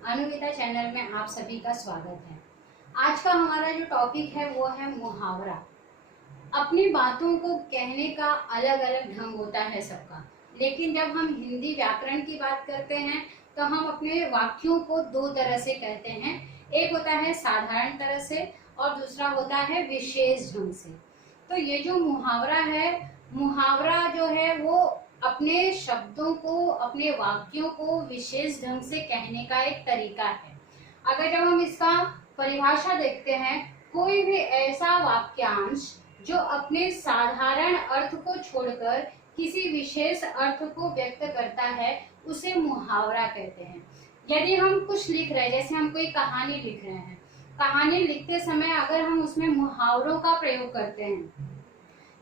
अनुविता channel में आप सभी का स्वागत है। आज का हमारा जो टॉपिक है वो है मुहावरा। अपनी बातों को कहने का अलग अलग ढंग होता है सबका, लेकिन जब हम हिंदी व्याकरण की बात करते हैं तो हम अपने वाक्यों को दो तरह से कहते हैं। एक होता है साधारण तरह से और दूसरा होता है विशेष ढंग से। तो ये जो मुहावरा है, मुहावरा जो है वो अपने शब्दों को, अपने वाक्यों को विशेष ढंग से कहने का एक तरीका है। अगर जब हम इसका परिभाषा देखते हैं, कोई भी ऐसा वाक्यांश जो अपने साधारण अर्थ को छोड़कर किसी विशेष अर्थ को व्यक्त करता है, उसे मुहावरा कहते हैं। यदि हम कुछ लिख रहे हैं, जैसे हम कोई कहानी लिख रहे हैं, कहानी लिखते समय अगर हम उसमें मुहावरों का प्रयोग करते हैं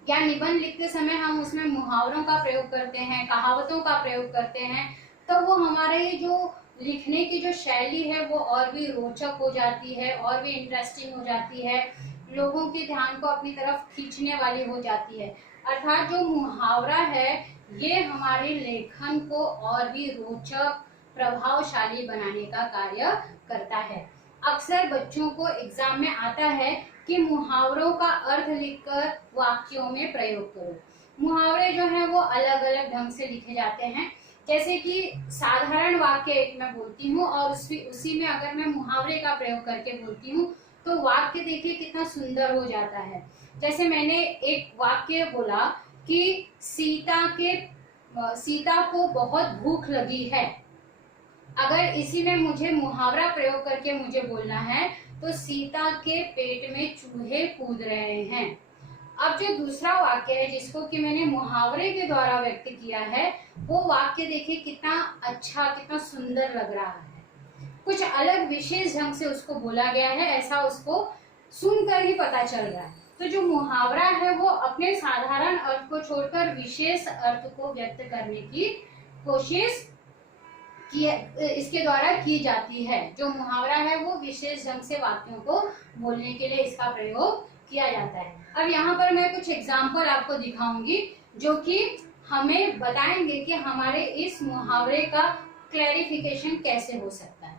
या निबंध लिखते समय हम उसमें मुहावरों का प्रयोग करते हैं, कहावतों का प्रयोग करते हैं, तो वो हमारे जो लिखने की जो शैली है वो और भी रोचक हो जाती है, और भी इंटरेस्टिंग हो जाती है, लोगों के ध्यान को अपनी तरफ खींचने वाली हो जाती है। अर्थात जो मुहावरा है ये हमारे लेखन को और भी रोचक, प्रभावशाली बनाने का कार्य करता है। अक्सर बच्चों को एग्जाम में आता है कि मुहावरों का अर्थ लिखकर वाक्यों में प्रयोग करो। मुहावरे जो है वो अलग अलग ढंग से लिखे जाते हैं। जैसे कि साधारण वाक्य एक मैं बोलती हूँ और उसी में अगर मैं मुहावरे का प्रयोग करके बोलती हूँ तो वाक्य देखिए कितना सुंदर हो जाता है। जैसे मैंने एक वाक्य बोला कि सीता को बहुत भूख लगी है। अगर इसी में मुझे मुहावरा प्रयोग करके मुझे बोलना है तो सीता के पेट में चूहे कूद रहे हैं। अब जो दूसरा वाक्य है जिसको कि मैंने मुहावरे के द्वारा व्यक्त किया है, वो वाक्य देखिए कितना अच्छा, कितना सुंदर लग रहा है। कुछ अलग विशेष ढंग से उसको बोला गया है, ऐसा उसको सुनकर ही पता चल रहा है। तो जो मुहावरा है वो अपने साधारण अर्थ को छोड़कर विशेष अर्थ को व्यक्त करने की कोशिश इसके द्वारा की जाती है। जो मुहावरा है वो विशेष ढंग से वाक्यों को बोलने के लिए इसका प्रयोग किया जाता है। अब यहाँ पर मैं कुछ एग्जाम्पल आपको दिखाऊंगी जो कि हमें बताएंगे कि हमारे इस मुहावरे का क्लैरिफिकेशन कैसे हो सकता है।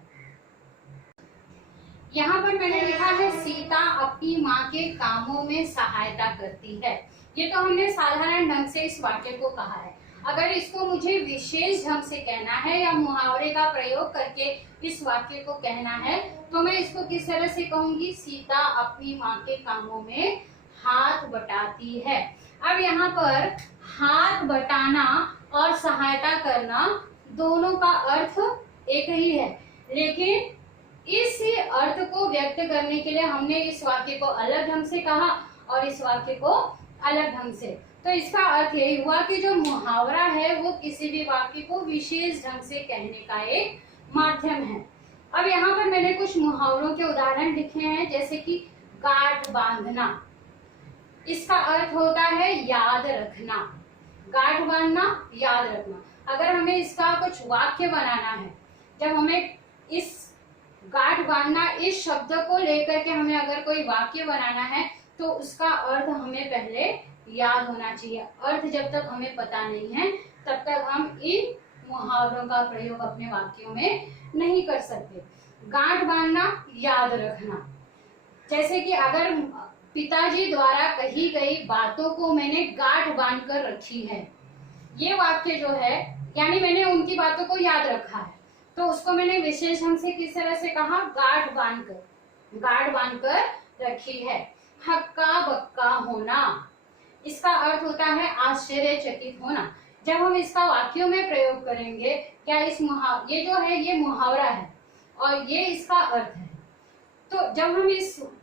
यहाँ पर मैंने लिखा है सीता अपनी माँ के कामों में सहायता करती है। ये तो हमने साधारण ढंग से इस वाक्य को कहा है। अगर इसको मुझे विशेष ढंग से कहना है या मुहावरे का प्रयोग करके इस वाक्य को कहना है तो मैं इसको किस तरह से कहूंगी? सीता अपनी माँ के कामों में हाथ बटाती है। अब यहाँ पर हाथ बटाना और सहायता करना दोनों का अर्थ एक ही है, लेकिन इस अर्थ को व्यक्त करने के लिए हमने इस वाक्य को अलग ढंग से कहा और इस वाक्य को अलग ढंग से। तो इसका अर्थ यही हुआ कि जो मुहावरा है वो किसी भी वाक्य को विशेष ढंग से कहने का एक माध्यम है। अब यहाँ पर मैंने कुछ मुहावरों के उदाहरण लिखे हैं, जैसे कि गांठ बांधना। इसका अर्थ होता है याद रखना। गांठ बांधना, याद रखना। अगर हमें इसका कुछ वाक्य बनाना है, जब हमें इस गांठ बांधना इस शब्द को लेकर के हमें अगर कोई वाक्य बनाना है तो उसका अर्थ हमें पहले याद होना चाहिए। अर्थ जब तक हमें पता नहीं है तब तक हम इन मुहावरों का प्रयोग अपने वाक्यों में नहीं कर सकते। गांठ बांधना, याद रखना। जैसे कि अगर पिताजी द्वारा कही गई बातों को मैंने गांठ बांध कर रखी है, ये वाक्य जो है यानी मैंने उनकी बातों को याद रखा है, तो उसको मैंने विशेष ढंग से किस तरह से कहा? गांठ बांधकर रखी है। हक्का बक्का होना, इसका अर्थ होता है आश्चर्यचकित होना। जब हम इसका वाक्यों में प्रयोग करेंगे, क्या ये जो है ये मुहावरा है और ये इसका अर्थ है, तो जब हम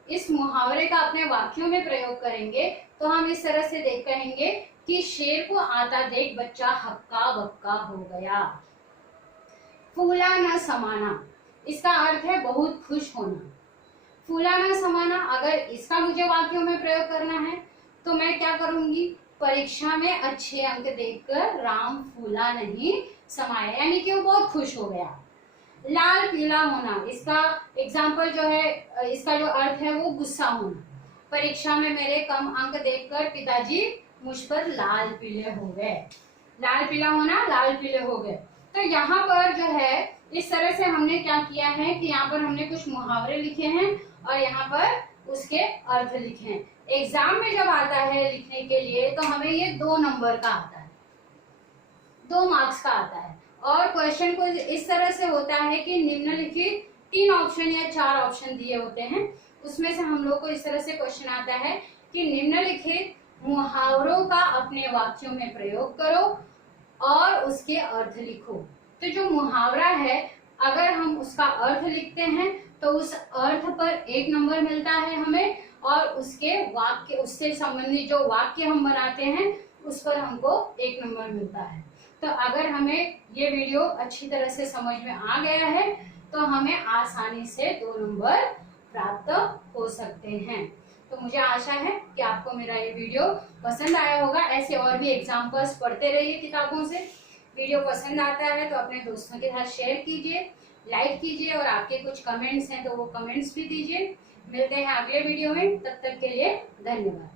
इस मुहावरे का अपने वाक्यों में प्रयोग करेंगे तो हम इस तरह से कहेंगे कि शेर को आता देख बच्चा हक्का बक्का हो गया। फूला न समाना, इसका अर्थ है बहुत खुश होना। फूला न समाना, अगर इसका मुझे वाक्यों में प्रयोग करना है तो मैं क्या करूंगी? परीक्षा में अच्छे अंक देखकर राम फूला नहीं समाया, यानी कि वो बहुत खुश हो गया। लाल पीला होना, इसका एग्जाम्पल जो है, इसका जो अर्थ है वो गुस्सा होना। परीक्षा में मेरे कम अंक देखकर पिताजी मुझ पर लाल पीले हो गए। लाल पीला होना, लाल पीले हो गए। तो यहाँ पर जो है इस तरह से हमने क्या किया है कि यहाँ पर हमने कुछ मुहावरे लिखे हैं और यहाँ पर उसके अर्थ लिखे हैं। एग्जाम में जब आता है लिखने के लिए तो हमें ये 2 नंबर का आता है, 2 मार्क्स का आता है। और क्वेश्चन को इस तरह से होता है कि निम्नलिखित 3 ऑप्शन या 4 ऑप्शन दिए होते हैं, उसमें से हम लोग को इस तरह से क्वेश्चन आता है कि निम्नलिखित मुहावरों का अपने वाक्यों में प्रयोग करो और उसके अर्थ लिखो। तो जो मुहावरा है अगर हम उसका अर्थ लिखते हैं तो उस अर्थ पर 1 नंबर मिलता है हमें, और उसके वाक्य, उससे संबंधित जो वाक्य हम बनाते हैं उस पर हमको 1 नंबर मिलता है। तो अगर हमें ये वीडियो अच्छी तरह से समझ में आ गया है तो हमें आसानी से 2 नंबर प्राप्त हो सकते हैं। तो मुझे आशा है कि आपको मेरा ये वीडियो पसंद आया होगा। ऐसे और भी एग्जाम्पल्स पढ़ते रहिए किताबों से। वीडियो पसंद आता है तो अपने दोस्तों के साथ शेयर कीजिए, लाइक कीजिए, और आपके कुछ कमेंट्स हैं तो वो कमेंट्स भी दीजिए। मिलते हैं अगले वीडियो में, तब तक के लिए धन्यवाद।